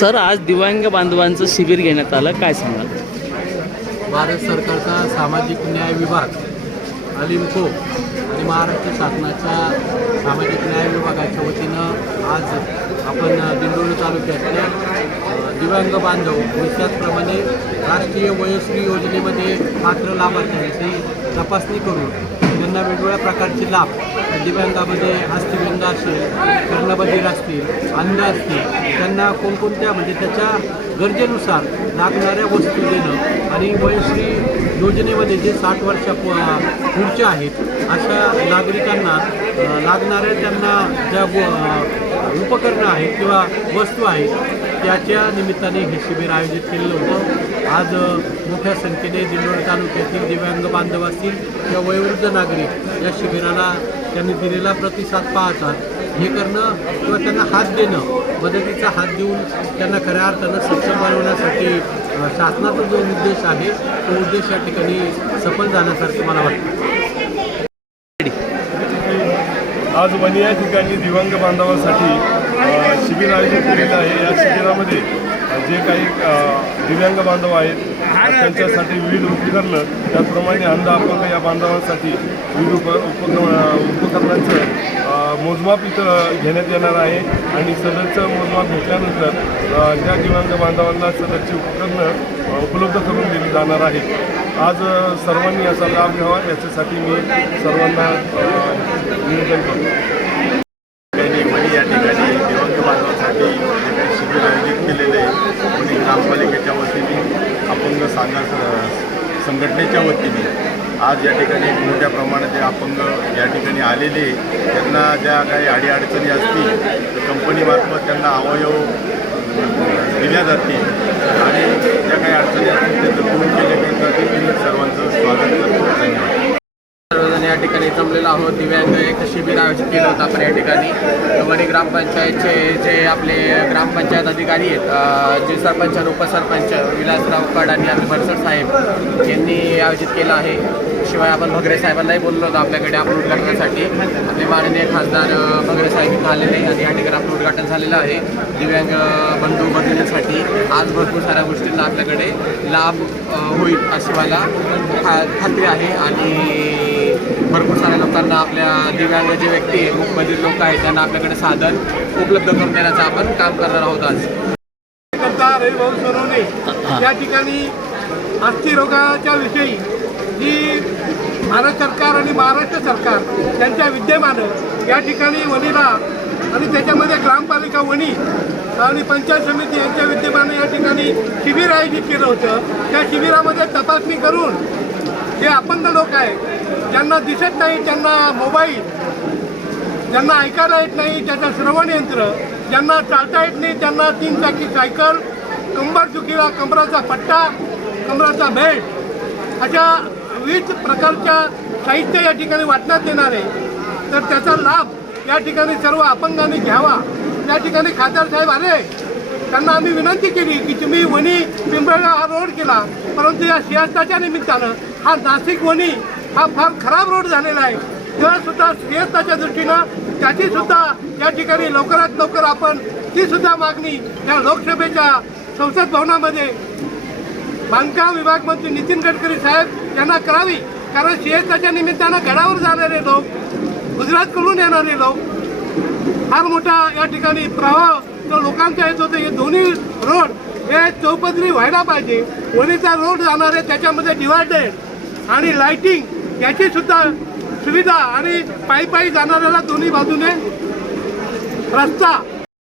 Sir आज दिव्यांग बांधवांचं शिबिर घेण्यात आलं. काय सांगाल? भारत सरकारचा सामाजिक न्याय विभाग अलिमको आणि महाराष्ट्र शासनाच्या सामाजिक न्याय विभागाच्या वतीनं आज आपण दिंडोरी तालुक्यातल्या दिव्यांग बांधव व त्याचप्रमाणे राष्ट्रीय वयोश्री योजनेमध्ये पात्र लाभार्थ्यांची तपासणी करून त्यांना वेगवेगळ्या प्रकारचे लाभ दिव्यांगामध्ये अस्थिव्यंग असतील कर्णबधीर असतील अंध असतील त्यांना कोणकोणत्या म्हणजे त्याच्या गरजेनुसार लागणाऱ्या वस्तू देणं आणि वयश्री योजनेमध्ये जे साठ वर्षा पु- पुढचे आहेत अशा नागरिकांना लागणाऱ्या त्यांना ज्या उपकरणं आहेत किंवा वस्तू आहेत त्याच्या निमित्ताने हे शिबिर आयोजित केलेलं होतं. आज मोठ्या संख्येने दिंडोरी तालुक्यातील दिव्यांग बांधव असतील किंवा वयोवृद्ध नागरिक या शिबिराला त्यांनी दिलेला प्रतिसाद पाहतात हे करणं किंवा त्यांना हात देणं मदतीचा हात देऊन त्यांना खऱ्या अर्थानं सक्षम बनवण्यासाठी शासनाचा जो उद्देश आहे तो उद्देश या ठिकाणी सफल झाल्यासारखं मला वाटतं. आज वणी या ठिकाणी दिव्यांग बांधवांसाठी शिबिर आयोजित केलेलं आहे. या शिबिरामध्ये जे काही दिव्यांग बांधव आहेत त्यांच्यासाठी विविध उपकरणं त्याचप्रमाणे अंध अपंग या बांधवांसाठी विविध उप उपक्रम उपकरणांचं मोजमाप इथं घेण्यात येणार आहे. आणि सदरचं मोजमाप घेतल्यानंतर त्या दिव्यांग बांधवांना सदरची उपकरणं उपलब्ध करून दिली जाणार आहेत. आज सर्वांनी याचा लाभ घ्यावा याच्यासाठी मी सर्वांना निवेदन करतो. त्यांनी या ठिकाणी दिवंग बांधवासाठी जे काही शिबिर आयोजित केलेले आहे. ग्रामपालिकेच्या वतीने अपंग सांगा संघटनेच्या वतीने आज या ठिकाणी मोठ्या प्रमाणात जे अपंग या ठिकाणी आलेले त्यांना ज्या काही अडीअडचणी असतील तर कंपनीमार्फत त्यांना अवयव दिल्या जातील. आणि ज्या काही अडचणी असतील ते दूर केल्यासाठी सर्वांचं स्वागत. करतो धन्यवाद. जमलेलो आहोत. दिव्यांग एक शिबिर आयोजित केलं होतं आपण या ठिकाणी. वणी ग्रामपंचायतचे जे आपले ग्रामपंचायत अधिकारी आहेत जे सरपंच आणि उपसरपंच विलासराव कड आणि आम्ही भरसर साहेब यांनी आयोजित केलं आहे. शिवाय आपण भगरे साहेबांनाही बोललो होतो आपल्याकडे आपण उद्घाटनासाठी. आपले माननीय खासदार भगरे साहेब इथं आलेले आणि या ठिकाणी आपलं उद्घाटन झालेलं आहे. दिव्यांग बंधू बघण्यासाठी आज भरपूर साऱ्या गोष्टींना आपल्याकडे लाभ होईल अशी मला खा खात्री आहे. आणि भरपूर साऱ्या लोकांना आपल्या दिव्यांग जे व्यक्ती आहे मुंबईतील लोक आहेत त्यांना आपल्याकडे साधन उपलब्ध करून देण्याचं आपण काम करणार आहोत आज. रविभाऊ सोनवणे या ठिकाणी अस्थिरोगाच्या विषयी जी भारत सरकार आणि महाराष्ट्र सरकार यांच्या विद्यमानं या ठिकाणी वणीला आणि त्याच्यामध्ये ग्रामपालिका वणी आणि पंचायत समिती यांच्या विद्यमानं या ठिकाणी शिबिर आयोजित केलं होतं. त्या शिबिरामध्ये तपासणी करून जे अपंग लोक आहेत ज्यांना दिसत नाही त्यांना मोबाईल ज्यांना ऐकायला येत नाही त्याचं श्रवण यंत्र ज्यांना चालता येत नाही त्यांना तीन चाकी सायकल कंबर चुकीला कमराचा पट्टा कमराचा बेल्ट अशा विविध प्रकारच्या साहित्य या ठिकाणी वाटण्यात येणार आहे. तर त्याचा लाभ या ठिकाणी सर्व अपंगांनी घ्यावा. त्या ठिकाणी खासदार साहेब आले. त्यांना आम्ही विनंती केली की तुम्ही वणी पिंपळा हा रोड केला. परंतु या सिंहस्थाच्या निमित्तानं हा नाशिक वणी हा फार खराब रोड झालेला आहे. तर सुद्धा सिंहस्थाच्या दृष्टीनं त्याची सुद्धा या ठिकाणी लवकरात लवकर आपण ती सुद्धा मागणी या लोकसभेच्या संसद भवनामध्ये बांधकाम विभाग मंत्री नितीन गडकरी साहेब यांना करावी. कारण सिंहस्थाच्या निमित्तानं गडावर जाणारे लोक गुजरातकडून येणारे लोक फार मोठा या ठिकाणी प्रवाह जो लोकांचा येत होते हे दोन्ही रोड हे चौपदरी व्हायला पाहिजे. वणीचा रोड जाणार आहे त्याच्यामध्ये डिवायडेड आणि लाइटिंग याची सुद्धा सुविधा आणि पायी पायी जाणाऱ्याला दोन्ही बाजूने रस्ता